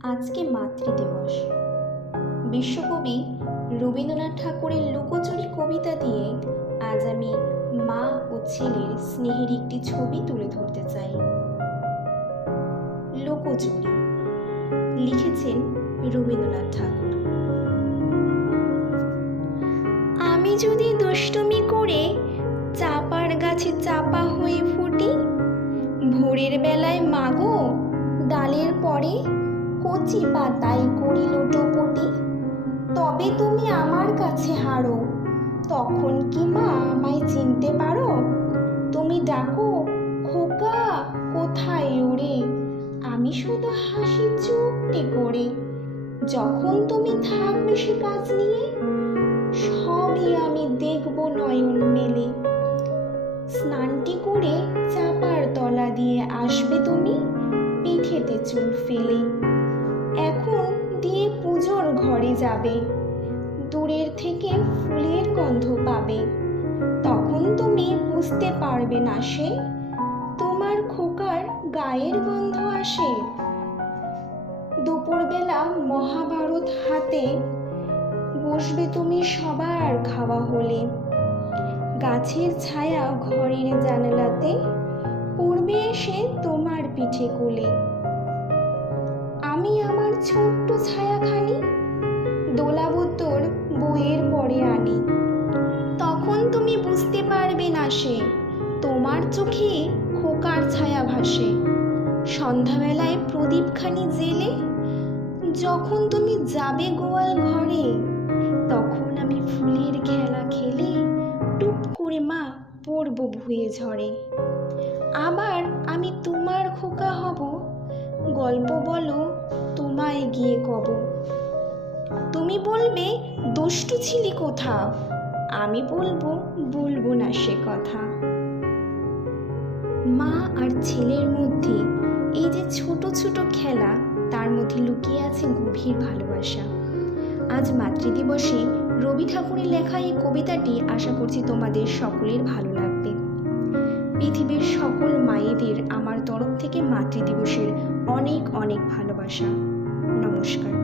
আজকে মাতৃদিবস। বিশ্বকবি রবীন্দ্রনাথ ঠাকুরের লুকোচুরি কবিতা দিয়ে আজ আমি মা ও ছেলের স্নেহের একটি ছবি তুলে ধরতে চাই। লুকোচুরি লিখেছেন রবীন্দ্রনাথ ঠাকুর। আমি যদি দুষ্টুমি করে চাপার গাছে চাপা হয়ে ফুটি, ভোরের বেলায় মাগো ডালের পরে কচি পাতায় করি লোটোপটি, তবে তুমি আমার কাছে হারো, তখন কি মা আমায় চিনতে পারো? তুমি ডাকো খোকা কোথায় ওরে, আমি শুধু হাসি চুপটি করে। যখন তুমি থাকবে সে কাজ নিয়ে, সবই আমি দেখব নয়ন মেলে। স্নানটি করে চাপার তলা দিয়ে আসবে তুমি, পিঠেতে চুল ফেলে। এখন দিয়ে পুজোর ঘরে যাবে, দূরের থেকে ফুলের গন্ধ পাবে। তখন তুমি বুঝতে পারবে না সে, তোমার খোকার গায়ের গন্ধ আসে। দুপুরবেলা মহাভারত হাতে বসবে তুমি সবার খাওয়া হলে। গাছের ছায়া ঘরের জানালাতে পড়বে এসে তোমার পিঠে কোলে। আমি আমার ছোট্ট ছায়াখানি দোলাবো তোর বইয়ের পরে আনি। তখন তুমি বুঝতে পারবে না সে, তোমার চোখে খোকার ছায়া ভাসে। সন্ধ্যাবেলায় প্রদীপখানি জেলে যখন তুমি যাবে গোয়াল ঘরে, তখন আমি ফুলের খেলা খেলে টুপ করে মা পড়বো ভুয়ে ঝরে। আবার আমি তোমার খোকা হব, গল্প বলো তোমায় গিয়ে কব। তুমি বলবে দুষ্টু ছিলি কোথা, আমি বলবো না সে কথা। মা আর ছেলের মধ্যে এই যে ছোট ছোট খেলা, তার মধ্যে লুকিয়ে আছে গভীর ভালোবাসা। আজ মাতৃদিবসে রবি ঠাকুরের লেখা এই কবিতাটি আশা করছি তোমাদের সকলের ভালো লাগবে। পৃথিবীর সকল মায়েদের আমার তরফ থেকে মাতৃদিবসের অনেক অনেক ভালোবাসা। নমস্কার।